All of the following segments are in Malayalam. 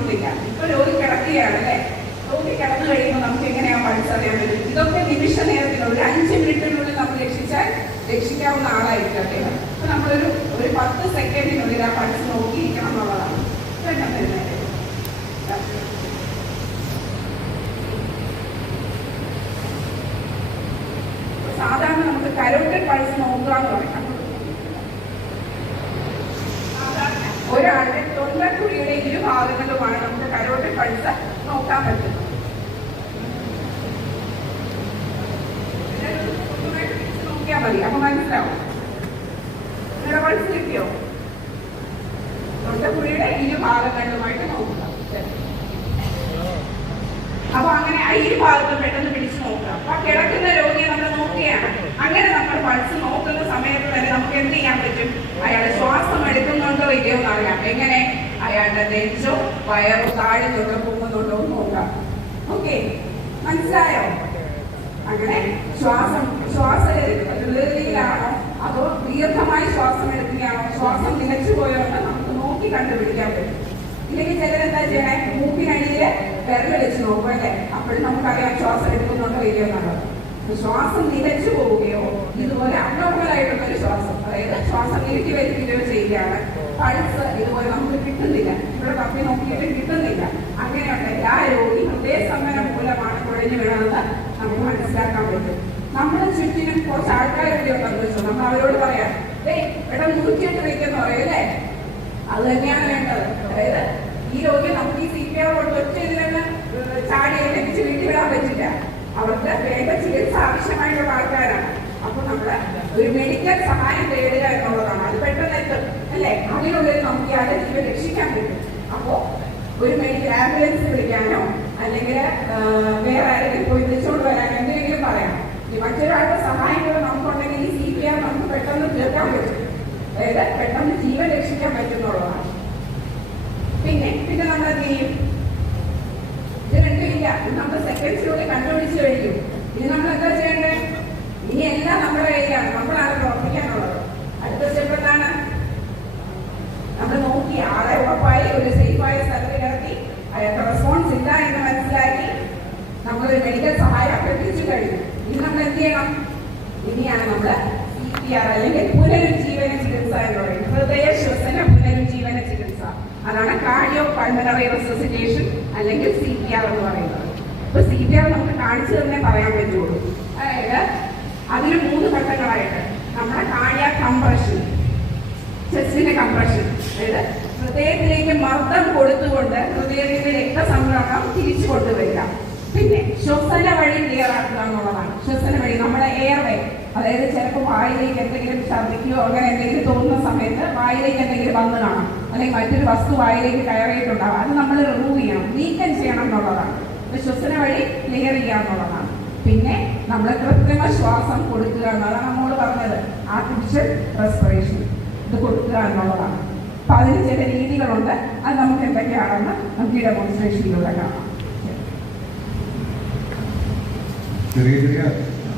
ഇപ്പൊ രോഗി കിടക്കുകയാണ് അല്ലേ? രോഗി കിടന്നു കഴിയുമ്പോൾ നമുക്ക് എങ്ങനെയാ പൾസ് അറിയാൻ പറ്റും ഇതൊക്കെ നിമിഷ നേരത്തിനുള്ളിൽ ഒരു അഞ്ച് മിനിറ്റിനുള്ളിൽ നമ്മൾ രക്ഷിച്ചാൽ രക്ഷിക്കാവുന്ന ആളായിരിക്കും അദ്ദേഹം അപ്പൊ നമ്മളൊരു ഒരു പത്ത് സെക്കൻഡിനുള്ളിൽ ആ പഠിച്ച് നോക്കിയിരിക്കണം എന്നുള്ളതാണ്. സാധാരണ നമുക്ക് കരോട്ടിൽ പൾസ് നോക്കുക എന്ന് പറയാം. ഒരാളുടെ തൊണ്ടക്കുഴിയുടെ ഇരുഭാഗങ്ങളുമാണ് നമുക്ക് കരോട്ടഡ് പൾസ് നോക്കാൻ പറ്റുന്നത് അപ്പൊ മനസ്സിലാവും. നോക്കുക. അപ്പൊ അങ്ങനെ ഈ ഭാഗത്ത് പെട്ടെന്ന് പിടിച്ചു ആ കിടക്കുന്ന രോഗിയെ നമ്മൾ നോക്കുകയാണ്. അങ്ങനെ നമ്മൾ പൾസ് നോക്കുന്ന സമയത്ത് തന്നെ നമുക്ക് എന്ത് ചെയ്യാൻ പറ്റും? അയാളുടെ ശ്വാസം എടുക്കുന്നുണ്ടോ ഇല്ലയോ എന്ന് അറിയാം എങ്ങനെ? അയാളുടെ നെഞ്ചോ വയറോ താഴുന്നുണ്ടോ പൊങ്ങുന്നുണ്ടോ എന്ന് നോക്കാം. ഓക്കെ? മനസ്സിലായോ? അങ്ങനെ ശ്വാസം ശ്വാസഗതിയിലാണോ അതോ ദീർഘമായി ശ്വാസം എടുക്കുകയാണോ? ശ്വാസം നിലച്ചു പോയോ എന്ന് നമുക്ക് നോക്കി കണ്ടുപിടിക്കാൻ പറ്റും. ഇല്ലെങ്കിൽ ചിലരെന്താ ചെയ്യണേ? മൂക്കിനടിയിൽ വിരൽ വെച്ച് നോക്കും അല്ലേ അപ്പോഴും നമുക്കറിയാം ശ്വാസം എടുക്കുന്നുണ്ടോ ഇല്ലയോ എന്നുള്ളത്. ശ്വാസം നിലച്ചു പോവുകയോ ഇതുപോലെ അബ്നോർമൽ ഒരു ശ്വാസം അതായത് ശ്വാസം നീട്ടി വലിക്കുകയോ ചെയ്യുകയാണ് പൾസ് ഇതുപോലെ നമുക്ക് കിട്ടുന്നില്ല. ഇവിടെ തപ്പി നോക്കിയിട്ട് കിട്ടുന്നില്ല. അങ്ങനെയുണ്ട്. എല്ലാ രോഗി ഹൃദയസ്തംഭനം മൂലമാണ് കുഴഞ്ഞു വീണതെന്ന് നമുക്ക് മനസ്സിലാക്കാൻ പറ്റും. നമ്മുടെ ചുറ്റിനും കുറച്ച് ആൾക്കാരൊക്കെ ഉണ്ടെന്ന് നമ്മൾ അവരോട് പറയാം ഏയ് ഇവിടെ നൂറ്റിയെട്ട് വയ്ക്കുന്ന പറയും അല്ലേ? അത് തന്നെയാണ് വേണ്ടത്. അതായത് ഈ രോഗി നമുക്ക് ഈ സി പി ആർ ഒറ്റ ഇതിലൊന്ന് ചാടി എത്തിച്ച് വീട്ടിൽ വരാൻ പറ്റില്ല. അവർക്ക് വേഗം ചികിത്സ ആവശ്യമായിട്ടുള്ള ആൾക്കാരാണ്. അപ്പൊ നമ്മൾ ഒരു മെഡിക്കൽ സഹായം തേടുക എന്നുള്ളതാണ്. അത് പെട്ടെന്ന് എത്തും അല്ലെ? അതിനുള്ളിൽ നമുക്ക് ഇയാളെ ജീവൻ രക്ഷിക്കാൻ പറ്റും. അപ്പോ ഒരു മെഡിക്കൽ ആംബുലൻസ് വിളിക്കാനോ അല്ലെങ്കിൽ വേറെ ആരെങ്കിലും പോയി വിളിച്ചുകൊണ്ട് വരാനോ എന്തെങ്കിലും പറയാം. മറ്റൊരാളുടെ സഹായം കൂടെ നമുക്കുണ്ടെങ്കിൽ ഈ സി പി ആർ നമുക്ക് പെട്ടെന്ന് തീർക്കാൻ പറ്റും. അതായത് പെട്ടെന്ന് ജീവൻ രക്ഷിക്കാൻ പറ്റുന്നുള്ളതാണ്. പിന്നെ പിന്നെ നമ്മൾ എന്ത് ചെയ്യും? ഇത് രണ്ടുമില്ല ഇത് നമ്മൾ സെക്കൻഡ്സിലൂടെ കണ്ടുപിടിച്ച് കഴിഞ്ഞു ഇനി നമ്മൾ എന്താ ചെയ്യേണ്ടത്? ഇനി എല്ലാം നമ്മുടെ കയ്യിലാണ്. നമ്മളാണ് പ്രവർത്തിക്കാനുള്ളത്. അടുത്ത സ്റ്റെപ്പ് എന്താണ്? നമ്മൾ നോക്കി ആളെ ഉറപ്പായി ഒരു സേഫായ സ്ഥലത്ത് കിടത്തി അയാൾക്ക് റെസ്പോൺസ് ഇല്ല എന്ന് മനസ്സിലാക്കി നമ്മൾ മെഡിക്കൽ സഹായം അഭ്യർത്ഥിച്ചു കഴിഞ്ഞു ഇനി നമ്മൾ എന്ത് ചെയ്യണം? ഇനിയാണ് നമ്മൾ സി പി ആർ അല്ലെങ്കിൽ പുനരുജ്ജീവന ചികിത്സ എന്ന് പറയുന്നത്. ഹൃദയ ശ്വസന അതാണ് കാർഡിയോ പൾമണറി റെസസിറ്റേഷൻ അല്ലെങ്കിൽ സി പി ആർ എന്ന് പറയുന്നത്. ഇപ്പൊ സി പി ആർ നമുക്ക് കാണിച്ചു തന്നെ പറയാൻ പറ്റുള്ളൂ. അതായത് അതിന് മൂന്ന് ഘട്ടങ്ങളായിട്ട് നമ്മുടെ കാർഡിയ കംപ്രഷൻ ചെസ്റ്റിന്റെ കംപ്രഷൻ അതായത് ഹൃദയത്തിലേക്ക് മർദ്ദം കൊടുത്തുകൊണ്ട് ഹൃദയത്തിന്റെ രക്തസംക്രമണം തിരിച്ചു കൊണ്ടുവരിക. പിന്നെ ശ്വസന വഴി ക്ലിയർ ആക്കുക എന്നുള്ളതാണ്. ശ്വസന വഴി നമ്മുടെ എയർ വേ അതായത് ചിലപ്പോൾ വായിലേക്ക് എന്തെങ്കിലും ഛർദ്ദിക്കുകയോ അങ്ങനെ എന്തെങ്കിലും തോന്നുന്ന സമയത്ത് വായിലേക്ക് എന്തെങ്കിലും വന്ന് കാണാം. അല്ലെങ്കിൽ മറ്റൊരു വസ്തു വായിലേക്ക് കയറിയിട്ടുണ്ടാവാം. അത് നമ്മൾ റിമൂവ് ചെയ്യണം. നീക്കം ചെയ്യണം എന്നുള്ളതാണ്. ശ്വസന വഴി ക്ലിയർ ചെയ്യുക എന്നുള്ളതാണ്. പിന്നെ നമ്മൾ കൃത്രിമ ശ്വാസം കൊടുക്കുക എന്നതാണ് നമ്മോട് പറഞ്ഞത്. ആർട്ടിഫിഷ്യൽ റെസ്പിറേഷൻ ഇത് കൊടുക്കുക എന്നുള്ളതാണ്. അപ്പൊ അതിന് ചില രീതികളുണ്ട്. അത് നമുക്ക് എന്തൊക്കെയാണെന്ന് നമുക്ക് ഈ ഡെമോൺസ്ട്രേഷനിലൂടെ കാണാം. ചെറിയ ചെറിയ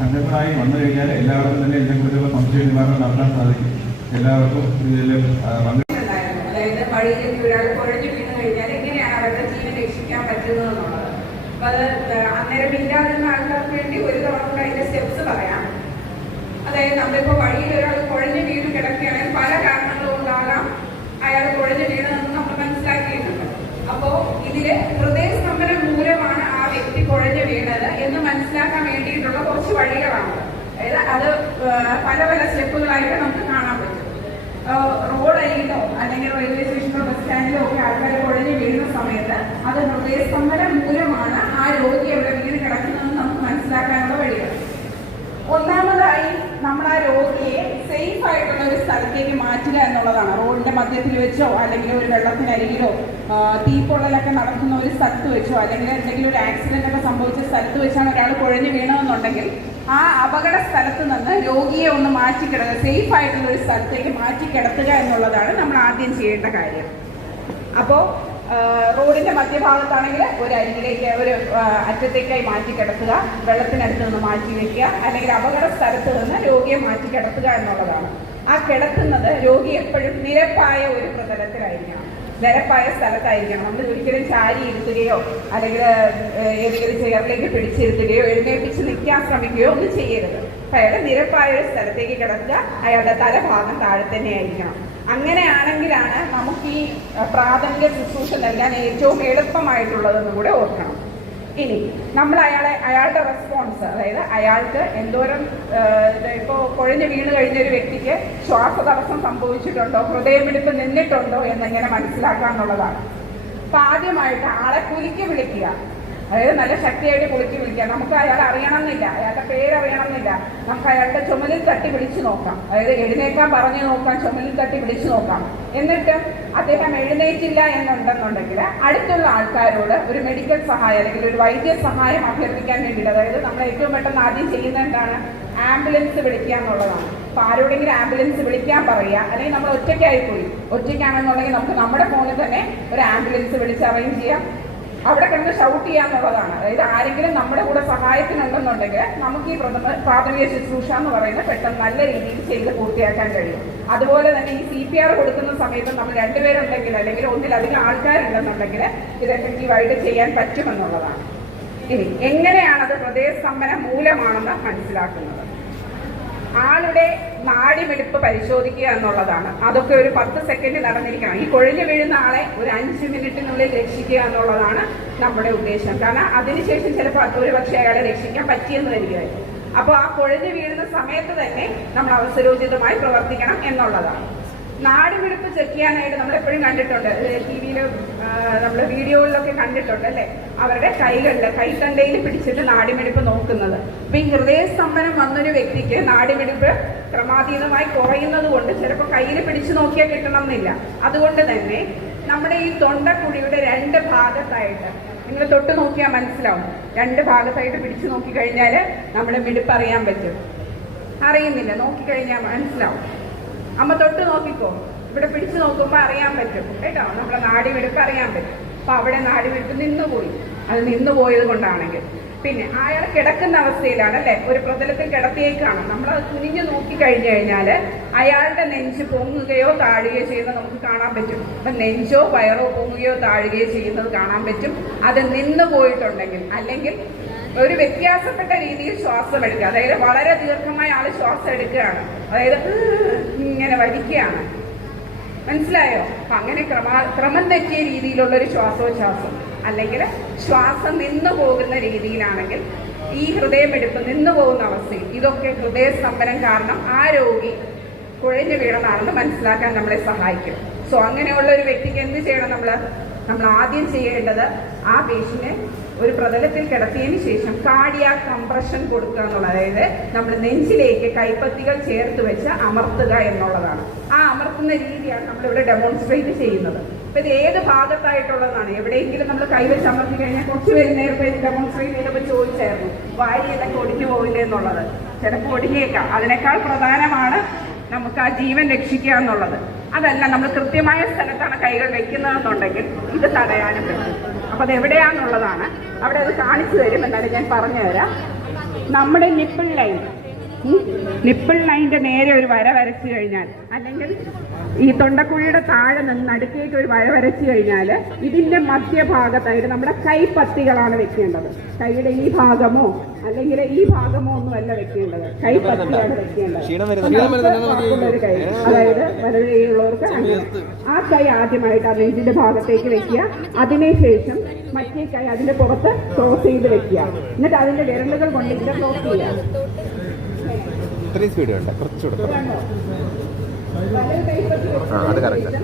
സംഘങ്ങളായി വന്നു കഴിഞ്ഞാൽ എല്ലാവർക്കും തന്നെ ഇതിനെക്കുറിച്ചുള്ള സംശയ നിവാരണം നടത്താൻ സാധിക്കും. എല്ലാവർക്കും ഇതിൽ ആ, വന്ന് ഉണ്ടായിരുന്നു. അതായത് വഴിയിലേക്ക് ഒരാൾ കുഴഞ്ഞു വീണ് കഴിഞ്ഞാൽ എങ്ങനെയാണ് അവരുടെ ജീവൻ രക്ഷിക്കാൻ പറ്റുന്നത് എന്നുള്ളത് അപ്പൊ അത് അന്നേരം ഇല്ലാതിരുന്ന ആൾക്കാർക്ക് വേണ്ടി ഒരു തവണ കൂടെ അതിന്റെ സ്റ്റെപ്സ് പറയാം. അതായത് നമ്മളിപ്പോ വഴിയിൽ ഒരാൾ കുഴഞ്ഞു വീണ് കിടക്കുകയാണെങ്കിൽ പല കാരണങ്ങളും ഉണ്ടാകാം. അയാൾ കുഴഞ്ഞു വീണതെന്ന് നമ്മൾ മനസ്സിലാക്കിയിട്ടുണ്ട്. അപ്പോ ഇതിൽ ഹൃദയസ്തംഭനം മൂലമാണ് ആ വ്യക്തി കുഴഞ്ഞു വീണത് എന്ന് മനസ്സിലാക്കാൻ വേണ്ടിയിട്ടുള്ള കുറച്ച് വഴികളാണ്. അതായത് അത് പല പല സ്റ്റെപ്പുകളായിട്ട് നമുക്ക് റോഡരികിലോ അല്ലെങ്കിൽ റെയിൽവേ സ്റ്റേഷനിലോ ബസ് സ്റ്റാൻഡിലോ ഒക്കെ ആൾക്കാർ കുഴഞ്ഞു വീഴുന്ന സമയത്ത് അത് ഹൃദയസ്തംഭനം മൂലമാണ് ആ രോഗി എവിടെ വീണ് കിടക്കുന്നതെന്ന് നമുക്ക് മനസ്സിലാക്കാനുള്ള വഴികൾ ഒന്നാമതായി നമ്മൾ ആ രോഗിയെ സേഫ് ആയിട്ടുള്ള ഒരു സ്ഥലത്തേക്ക് മാറ്റുക എന്നുള്ളതാണ്. റോഡിന്റെ മധ്യത്തിൽ വെച്ചോ അല്ലെങ്കിൽ ഒരു വെള്ളത്തിനരികിലോ തീപ്പൊള്ളലൊക്കെ നടക്കുന്ന ഒരു സ്ഥലത്ത് വെച്ചോ അല്ലെങ്കിൽ എന്തെങ്കിലും ഒരു ആക്സിഡന്റ് ഒക്കെ സംഭവിച്ച സ്ഥലത്ത് വെച്ചാണ് ഒരാൾ കുഴഞ്ഞു വീണമെന്നുണ്ടെങ്കിൽ ആ അപകട സ്ഥലത്ത് നിന്ന് രോഗിയെ ഒന്ന് മാറ്റി കിടക്കുക സേഫ് ആയിട്ടുള്ള ഒരു സ്ഥലത്തേക്ക് മാറ്റി കിടത്തുക എന്നുള്ളതാണ് നമ്മൾ ആദ്യം ചെയ്യേണ്ട കാര്യം. അപ്പോൾ റോഡിന്റെ മധ്യഭാഗത്താണെങ്കിൽ ഒരു അരികിലേക്ക് ഒരു അറ്റത്തേക്കായി മാറ്റി കിടത്തുക വെള്ളത്തിനടുത്ത് നിന്ന് മാറ്റി വെക്കുക അല്ലെങ്കിൽ അപകട സ്ഥലത്ത് നിന്ന് രോഗിയെ മാറ്റി കിടത്തുക എന്നുള്ളതാണ്. ആ കിടത്തുന്നത് രോഗി എപ്പോഴും നിരപ്പായ ഒരു പ്രതലത്തിലായിരിക്കണം. നിരപ്പായ സ്ഥലത്തായിരിക്കണം. നമ്മൾ ഒരിക്കലും ചാരി ഇരുത്തുകയോ അല്ലെങ്കിൽ ഏതെങ്കിലും ചെയറിലേക്ക് പിടിച്ചിരുത്തുകയോ എഴുന്നേൽപ്പിച്ച് നിൽക്കാൻ ശ്രമിക്കുകയോ ഒന്നും ചെയ്യരുത്. അയാൾ നിരപ്പായ ഒരു സ്ഥലത്തേക്ക് കിടക്കുക അയാളുടെ തലഭാഗം താഴെ തന്നെ ആയിരിക്കണം. അങ്ങനെയാണെങ്കിലാണ് നമുക്ക് ഈ പ്രാഥമിക ശുശ്രൂഷ നൽകാൻ ഏറ്റവും എളുപ്പമായിട്ടുള്ളതെന്ന് കൂടെ ഓർക്കണം. ഇനി നമ്മൾ അയാളെ അയാളുടെ റെസ്പോൺസ് അതായത് അയാൾക്ക് എന്തോരം ഇപ്പോൾ കുഴഞ്ഞു വീണ് കഴിഞ്ഞ ഒരു വ്യക്തിക്ക് ശ്വാസതടസ്സം സംഭവിച്ചിട്ടുണ്ടോ ഹൃദയമിടിപ്പ് നിന്നിട്ടുണ്ടോ എന്നിങ്ങനെ മനസ്സിലാക്കാന്നുള്ളതാണ് അപ്പൊ ആദ്യമായിട്ട് ആളെ കുലുക്കി വിളിക്കുക. അതായത് നല്ല ശക്തിയായിട്ട് പൊളിച്ച് വിളിക്കുക നമുക്ക് അയാൾ അറിയണമെന്നില്ല. അയാളുടെ പേര് അറിയണമെന്നില്ല. നമുക്ക് അയാളുടെ ചുമലിൽ തട്ടി വിളിച്ചു നോക്കാം. അതായത് എഴുന്നേക്കാൻ പറഞ്ഞു നോക്കാം ചുമലിൽ തട്ടി വിളിച്ചു നോക്കാം. എന്നിട്ട് അദ്ദേഹം എഴുന്നേറ്റില്ല എന്നുണ്ടെന്നുണ്ടെങ്കിൽ അടുത്തുള്ള ആൾക്കാരോട് ഒരു മെഡിക്കൽ സഹായം അല്ലെങ്കിൽ ഒരു വൈദ്യ സഹായം അഭ്യർത്ഥിക്കാൻ വേണ്ടിയിട്ട് അതായത് നമ്മൾ ഏറ്റവും പെട്ടെന്ന് ആദ്യം ചെയ്യുന്ന എന്താണ്? ആംബുലൻസ് വിളിക്കുക എന്നുള്ളതാണ്. അപ്പൊ ആരോടെങ്കിലും ആംബുലൻസ് വിളിക്കാൻ പറയുക. അല്ലെങ്കിൽ നമ്മൾ ഒറ്റയ്ക്കായി പോയി. ഒറ്റയ്ക്കാണെന്നുണ്ടെങ്കിൽ നമുക്ക് നമ്മുടെ ഫോണിൽ തന്നെ ഒരു ആംബുലൻസ് വിളിച്ച് അറേഞ്ച് ചെയ്യാം. അവിടെ കിടന്ന് ഷൗട്ട് ചെയ്യാന്നുള്ളതാണ് അതായത് ആരെങ്കിലും നമ്മുടെ കൂടെ സഹായത്തിനുണ്ടെന്നുണ്ടെങ്കിൽ നമുക്ക് ഈ പ്രഥമ പ്രാഥമിക ശുശ്രൂഷ എന്ന് പറയുന്നത് പെട്ടെന്ന് നല്ല രീതിയിൽ ചെയ്ത് പൂർത്തിയാക്കാൻ കഴിയും. അതുപോലെ തന്നെ ഈ സി പി ആർ കൊടുക്കുന്ന സമയത്ത് നമ്മൾ രണ്ടുപേരുണ്ടെങ്കിൽ അല്ലെങ്കിൽ ഒന്നിലധികം ആൾക്കാരുണ്ടെന്നുണ്ടെങ്കിൽ ഇത് എഫക്റ്റീവായിട്ട് ചെയ്യാൻ പറ്റുമെന്നുള്ളതാണ്. ഇനി എങ്ങനെയാണത് ഹൃദയസ്തംഭന മൂലമാണെന്ന് മനസ്സിലാക്കുന്നത്? ആളുടെ നാടിമിടിപ്പ് പരിശോധിക്കുക എന്നുള്ളതാണ്. അതൊക്കെ ഒരു പത്ത് സെക്കൻഡ് നടന്നിരിക്കണം ഈ കൊഴിഞ്ഞു വീഴുന്ന ആളെ ഒരു അഞ്ച് മിനിറ്റിനുള്ളിൽ രക്ഷിക്കുക എന്നുള്ളതാണ് നമ്മുടെ ഉദ്ദേശം. കാരണം അതിനുശേഷം ചിലപ്പോൾ ഒരു പക്ഷേ അയാളെ രക്ഷിക്കാൻ പറ്റിയെന്ന് വരികയായിരുന്നു അപ്പോൾ ആ കൊഴിഞ്ഞു വീഴുന്ന സമയത്ത് തന്നെ നമ്മൾ അവസരോചിതമായി പ്രവർത്തിക്കണം എന്നുള്ളതാണ്. നാടുമിടിപ്പ് ചെക്ക് ചെയ്യാനായിട്ട് നമ്മൾ എപ്പോഴും കണ്ടിട്ടുണ്ട്. ടി വിയിലും നമ്മൾ വീഡിയോകളിലൊക്കെ കണ്ടിട്ടുണ്ട് അല്ലേ? അവരുടെ കൈകളിൽ കൈത്തണ്ടയിൽ പിടിച്ചിട്ട് നാടിമിടിപ്പ് നോക്കുന്നത്. അപ്പൊ ഈ ഹൃദയസ്തംഭനം വന്നൊരു വ്യക്തിക്ക് നാടിമിടിപ്പ് ക്രമാതീതമായി കുറയുന്നത് കൊണ്ട് ചിലപ്പോൾ കയ്യിൽ പിടിച്ചു നോക്കിയാൽ കിട്ടണം എന്നില്ല അതുകൊണ്ട് തന്നെ നമ്മുടെ ഈ തൊണ്ടക്കുഴിയുടെ രണ്ട് ഭാഗത്തായിട്ട് നിങ്ങൾ തൊട്ട് നോക്കിയാൽ മനസ്സിലാവും. രണ്ട് ഭാഗത്തായിട്ട് പിടിച്ചു നോക്കി കഴിഞ്ഞാൽ നമ്മുടെ മിടിപ്പ് അറിയാൻ പറ്റും. അറിയുന്നില്ല നോക്കിക്കഴിഞ്ഞാൽ മനസ്സിലാവും. അമ്മ തൊട്ട് നോക്കിക്കോ. ഇവിടെ പിടിച്ചു നോക്കുമ്പോൾ അറിയാൻ പറ്റും. കേട്ടോ? നമ്മളെ നമ്മുടെ നാടിവെടുപ്പ് അറിയാൻ പറ്റും. അപ്പൊ അവിടെ നാടിവെടുപ്പ് നിന്നുപോയി. അത് നിന്നുപോയത് കൊണ്ടാണെങ്കിൽ. പിന്നെ അയാൾ കിടക്കുന്ന അവസ്ഥയിലാണ് അല്ലെ? ഒരു പ്രതലത്തിൽ കിടത്തിയേക്കാണ്. നമ്മൾ അത് കുനിഞ്ഞു നോക്കി കഴിഞ്ഞു കഴിഞ്ഞാൽ അയാളുടെ നെഞ്ച് പൊങ്ങുകയോ താഴുകയോ ചെയ്യുന്നത് നമുക്ക് കാണാൻ പറ്റും. അപ്പൊ നെഞ്ചോ വയറോ പൊങ്ങുകയോ താഴുകയോ ചെയ്യുന്നത് കാണാൻ പറ്റും. അത് നിന്നു പോയിട്ടുണ്ടെങ്കിൽ അല്ലെങ്കിൽ ഒരു വ്യത്യാസപ്പെട്ട രീതിയിൽ ശ്വാസം എടുക്കുക. അതായത് വളരെ ദീർഘമായ ആൾ ശ്വാസം എടുക്കുകയാണ്. അതായത് ഇങ്ങനെ വലിക്കുകയാണ് മനസ്സിലായോ? അങ്ങനെ ക്രമ ക്രമം തെറ്റിയ രീതിയിലുള്ള ഒരു ശ്വാസോച്ഛ്വാസം അല്ലെങ്കിൽ ശ്വാസം നിന്നു പോകുന്ന രീതിയിലാണെങ്കിൽ ഈ ഹൃദയമെടുപ്പ് നിന്നു പോകുന്ന അവസ്ഥയിൽ ഇതൊക്കെ ഹൃദയ സ്തംഭനം കാരണം ആ രോഗി കുഴഞ്ഞു വീണതാണെന്ന് മനസ്സിലാക്കാൻ നമ്മളെ സഹായിക്കും. സോ അങ്ങനെയുള്ള ഒരു വ്യക്തിക്ക് എന്ത് ചെയ്യണം നമ്മൾ നമ്മൾ ആദ്യം ചെയ്യേണ്ടത് ആ പേഷ്യനെ ഒരു പ്രതലത്തിൽ കിടത്തിയതിന് ശേഷം കാർഡിയാ കംപ്രഷൻ കൊടുക്കുക എന്നുള്ളത്. അതായത് നമ്മൾ നെഞ്ചിലേക്ക് കൈപ്പത്തികൾ ചേർത്ത് വെച്ച് അമർത്തുക എന്നുള്ളതാണ്. ആ അമർത്തുന്ന രീതിയാണ് നമ്മളിവിടെ ഡെമോൺസ്ട്രേറ്റ് ചെയ്യുന്നത്. ഇപ്പം ഇത് ഏത് ഭാഗത്തായിട്ടുള്ളതാണ്? എവിടെയെങ്കിലും നമ്മൾ കൈവച്ച് അമർത്തി കഴിഞ്ഞാൽ കുറച്ച് പേര് നേരത്തെ ഡെമോൺസ്ട്രേറ്റ് ചെയ്തപ്പോൾ ചോദിച്ചായിരുന്നു. വാരിയിലൊക്കെ ഒടിഞ്ഞു പോകില്ലേ എന്നുള്ളത്. ചിലപ്പോൾ ഒടിഞ്ഞേക്കാം. അതിനേക്കാൾ പ്രധാനമാണ് നമുക്ക് ആ ജീവൻ രക്ഷിക്കുക എന്നുള്ളത്. അതല്ല നമ്മൾ കൃത്യമായ സ്ഥലത്താണ് കൈകൾ വെക്കുന്നതെന്നുണ്ടെങ്കിൽ ഇത് തടയാനും പറ്റും. അപ്പൊ അത് എവിടെയാണെന്നുള്ളതാണ് അവിടെ അത് കാണിച്ചു തരും എന്നാലും ഞാൻ പറഞ്ഞു തരാം നമ്മുടെ നിപ്പിൾ ലൈൻ. നിപ്പിൾ ലൈന്റെ നേരെ ഒരു വര വരച്ചു കഴിഞ്ഞാൽ അല്ലെങ്കിൽ ഈ തൊണ്ടക്കുഴിയുടെ താഴെ നിന്ന് നടുക്കേക്ക് ഒരു വര വരച്ചു കഴിഞ്ഞാൽ ഇതിന്റെ മധ്യഭാഗത്തായിട്ട് നമ്മുടെ കൈപ്പത്തികളാണ് വെക്കേണ്ടത്. കൈയുടെ ഈ ഭാഗമോ അല്ലെങ്കിൽ ഈ ഭാഗമോ ഒന്നുമല്ല വെക്കേണ്ടത്. കൈപ്പത്തിയാണ് വെക്കേണ്ടത്. കൈ അതായത് വലതുകൈയുള്ളവർക്ക് അങ്ങനെ. ആ കൈ ആദ്യമായിട്ട് ആ നെഞ്ചിന്റെ ഭാഗത്തേക്ക് വെക്കുക. അതിനുശേഷം മറ്റേ കൈ അതിന്റെ പുറത്ത് ക്രോസ് ചെയ്ത് വെക്കുക. എന്നിട്ട് അതിന്റെ വിരലുകൾ കൊണ്ട് ക്രോസ് ചെയ്യുക. ഇത്രയും സ്പീഡ് വേണ്ട കുറച്ചുകൂടെ? ആ, അത് കറക്റ്റ്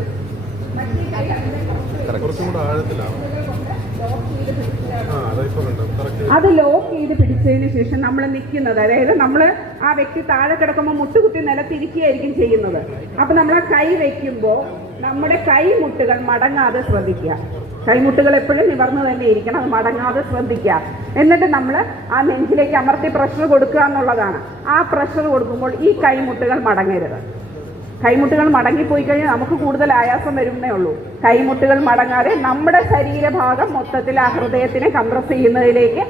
അത് ലോക്ക് ചെയ്ത് പിടിച്ചതിന് ശേഷം നമ്മൾ നിൽക്കുന്നത് അതായത് നമ്മൾ ആ വ്യക്തി താഴെ കിടക്കുമ്പോൾ മുട്ടുകുത്തി നിലത്തിരിക്കുകയായിരിക്കും ചെയ്യുന്നത്. അപ്പൊ നമ്മൾ ആ കൈ വെക്കുമ്പോൾ നമ്മുടെ കൈ മുട്ടുകൾ മടങ്ങാതെ ശ്രദ്ധിക്കുക. കൈമുട്ടുകൾ എപ്പോഴും നിവർന്നു തന്നെ ഇരിക്കണം അത് മടങ്ങാതെ ശ്രദ്ധിക്കുക. എന്നിട്ട് നമ്മൾ ആ നെഞ്ചിലേക്ക് അമർത്തി പ്രഷർ കൊടുക്കുക എന്നുള്ളതാണ്. ആ പ്രഷർ കൊടുക്കുമ്പോൾ ഈ കൈമുട്ടുകൾ മടങ്ങരുത്. കൈമുട്ടുകൾ മടങ്ങിപ്പോയി കഴിഞ്ഞാൽ നമുക്ക് കൂടുതൽ ആയാസം വരുന്നേ ഉള്ളൂ. കൈമുട്ടുകൾ മടങ്ങാതെ നമ്മുടെ ശരീരഭാഗം മൊത്തത്തിൽ ആ ഹൃദയത്തിനെ കംപ്രസ് ചെയ്യുന്നതിലേക്ക്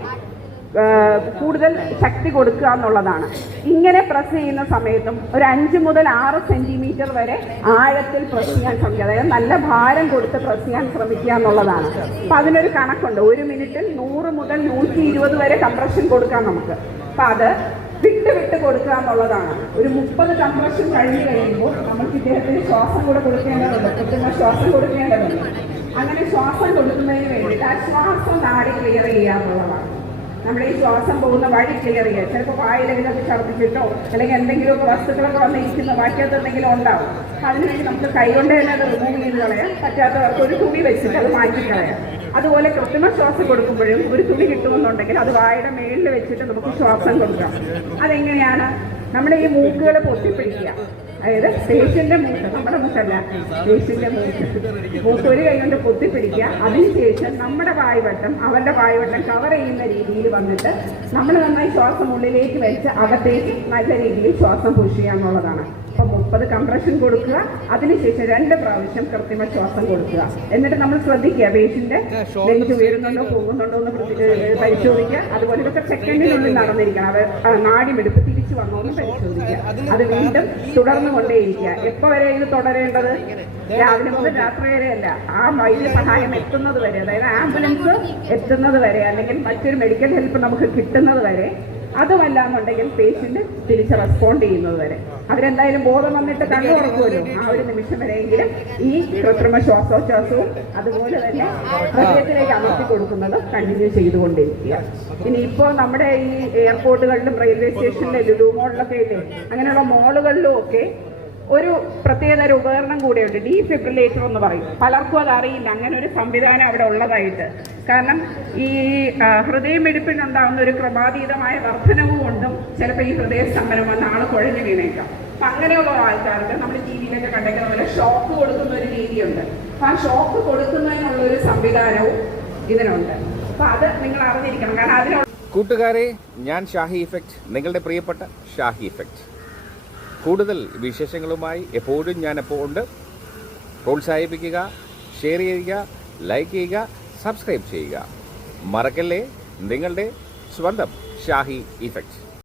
കൂടുതൽ ശക്തി കൊടുക്കുക എന്നുള്ളതാണ്. ഇങ്ങനെ പ്രസ് ചെയ്യുന്ന സമയത്തും ഒരു അഞ്ച് മുതൽ ആറ് സെന്റിമീറ്റർ വരെ ആഴത്തിൽ പ്രസ് ചെയ്യാൻ ശ്രമിക്കുക. അതായത് നല്ല ഭാരം കൊടുത്ത് പ്രസ് ചെയ്യാൻ ശ്രമിക്കുക എന്നുള്ളതാണ്. അപ്പം അതിനൊരു കണക്കുണ്ട്. ഒരു മിനിറ്റിൽ നൂറ് മുതൽ നൂറ്റി ഇരുപത് വരെ കംപ്രഷൻ കൊടുക്കാം നമുക്ക്. അപ്പം അത് വിട്ട് വിട്ട് കൊടുക്കുക എന്നുള്ളതാണ്. ഒരു മുപ്പത് കംപ്രഷൻ കഴിഞ്ഞ് കഴിയുമ്പോൾ നമുക്ക് ഇദ്ദേഹത്തിന് ശ്വാസം കൂടെ കൊടുക്കേണ്ടതുണ്ട്. കൃത്രിമ ശ്വാസം കൊടുക്കേണ്ടതുണ്ട്. അങ്ങനെ ശ്വാസം കൊടുക്കുന്നതിന് വേണ്ടിയിട്ട് ആ ശ്വാസം നാടി ക്ലിയർ ചെയ്യുക നമ്മുടെ ഈ ശ്വാസം പോകുന്ന വഴി ക്ലിയർ ചെയ്യുക ചിലപ്പോൾ വായിലെങ്കിലൊക്കെ ഛർദ്ദിച്ചിട്ടോ അല്ലെങ്കിൽ എന്തെങ്കിലുമൊക്കെ വസ്തുക്കളൊക്കെ വന്നിരിക്കുന്ന ബാക്കിയകത്ത് എന്തെങ്കിലും ഉണ്ടാവും. അതിനുവേണ്ടി നമുക്ക് കൈകൊണ്ട് തന്നെ അത് റിമൂവ് ചെയ്ത് കളയാം. പറ്റാത്തവർക്ക് ഒരു തുണി വെച്ചിട്ട് അത് മാറ്റിക്കളയാം അതുപോലെ കൃത്രിമ ശ്വാസം കൊടുക്കുമ്പോഴും ഒരു തുണി കിട്ടുമെന്നുണ്ടെങ്കിൽ അത് വായുടെ മേളിൽ വെച്ചിട്ട് നമുക്ക് ശ്വാസം കൊടുക്കാം. അതെങ്ങനെയാണ്? നമ്മുടെ ഈ മൂക്കുകൾ പൊത്തിപ്പിടിക്കുക അതായത് പേഷ്യന്റെ മൂക്ക് നമ്മുടെ മൂക്കല്ല പേഷ്യന്റെ മൂക്ക് മൂക്ക് ഒരു കൈ കൊണ്ട് പൊത്തിപ്പിടിക്കുക. അതിനുശേഷം നമ്മുടെ വായുവട്ടം അവരുടെ വായുവട്ടം കവർ ചെയ്യുന്ന രീതിയിൽ വന്നിട്ട് നമ്മൾ നന്നായി ശ്വാസം ഉള്ളിലേക്ക് വെച്ച് അകത്തേക്ക് നല്ല രീതിയിൽ ശ്വാസം പുഷ് ചെയ്യാന്നുള്ളതാണ് മുപ്പത് കംപ്രഷൻ കൊടുക്കുക. അതിനുശേഷം രണ്ട് പ്രാവശ്യം കൃത്രിമ ശ്വാസം കൊടുക്കുക. എന്നിട്ട് നമ്മൾ ശ്രദ്ധിക്കുക പേഷ്യന്റെ നെഞ്ച് ഉയരുന്നുണ്ടോ പോകുന്നുണ്ടോ എന്ന് പരിശോധിക്കുക. അതുപോലെ ഇതൊക്കെ സെക്കൻഡിനുള്ളിൽ നടന്നിരിക്കണം. അവർ നാടിമെടുപ്പ് തിരിച്ചു വന്നോ എന്ന് പരിശോധിക്കുക. അത് വീണ്ടും തുടർന്നു കൊണ്ടേയിരിക്കുക. എപ്പോ വരെ ഇത് തുടരേണ്ടത്? രാവിലെ മുതൽ രാത്രി വരെയല്ല ആ വൈദ്യ സഹായം എത്തുന്നത് വരെ. അതായത് ആംബുലൻസ് എത്തുന്നത് വരെ. അല്ലെങ്കിൽ മറ്റൊരു മെഡിക്കൽ ഹെൽപ്പ് നമുക്ക് കിട്ടുന്നത് വരെ അതുമല്ല എന്നുണ്ടെങ്കിൽ പേഷ്യന്റ് തിരിച്ച് റെസ്പോണ്ട് ചെയ്യുന്നത് വരെ. അവരെന്തായാലും ബോധം വന്നിട്ട് കണ്ണു തുറക്കുമല്ലോ ആ ഒരു നിമിഷം വരെയെങ്കിലും ഈ കൃത്രിമ ശ്വാസോച്ഛ്വാസവും അതുപോലെ തന്നെ ഹൃദയത്തിലേക്ക് അമർത്തി കൊടുക്കുന്നത് കണ്ടിന്യൂ ചെയ്തുകൊണ്ടിരിക്കുക. ഇനി ഇപ്പോ നമ്മുടെ ഈ എയർപോർട്ടുകളിലും റെയിൽവേ സ്റ്റേഷനിലും ലുലു മോളിലൊക്കെ ഇല്ലേ? അങ്ങനെയുള്ള മോളുകളിലും ഒക്കെ ഒരു പ്രത്യേകതര ഉപകരണം കൂടെയുണ്ട്. ഡീഫിബ്രിലേറ്റർ എന്ന് പറയും. പലർക്കും അത് അറിയില്ല. അങ്ങനെ ഒരു സംവിധാനം അവിടെ ഉള്ളതായിട്ട്. കാരണം ഈ ഹൃദയമിടിപ്പിനുണ്ടാകുന്ന ഒരു ക്രമാതീതമായ വർധനവ് കൊണ്ടും ചിലപ്പോൾ ഈ ഹൃദയ സ്തംഭനം വന്ന ആൾ കുഴഞ്ഞു വീണേക്കാം. അപ്പൊ അങ്ങനെയുള്ള ആൾക്കാർക്ക് നമ്മൾ ടി വിയിലൊക്കെ കണ്ടേക്കുന്ന പോലെ ഷോക്ക് കൊടുക്കുന്ന ഒരു രീതിയുണ്ട്. അപ്പൊ ആ ഷോക്ക് കൊടുക്കുന്നതിനുള്ള ഒരു സംവിധാനവും ഇതിനുണ്ട്. അപ്പൊ അത് നിങ്ങൾ അറിഞ്ഞിരിക്കണം. കാരണം അതിനുള്ള കൂട്ടുകാരെ ഞാൻ ഷാഹി ഇഫക്റ്റ്. നിങ്ങളുടെ പ്രിയപ്പെട്ട ഷാഹി ഇഫക്റ്റ്. കൂടുതൽ വിശേഷങ്ങളുമായി എപ്പോഴും ഞാൻ എപ്പോൾ ഉണ്ട്. പ്രോത്സാഹിപ്പിക്കുക ഷെയർ ചെയ്യുക ലൈക്ക് ചെയ്യുക സബ്സ്ക്രൈബ് ചെയ്യുക. മറക്കല്ലേ? നിങ്ങളുടെ സ്വന്തം ഷാഹി ഇഫക്റ്റ്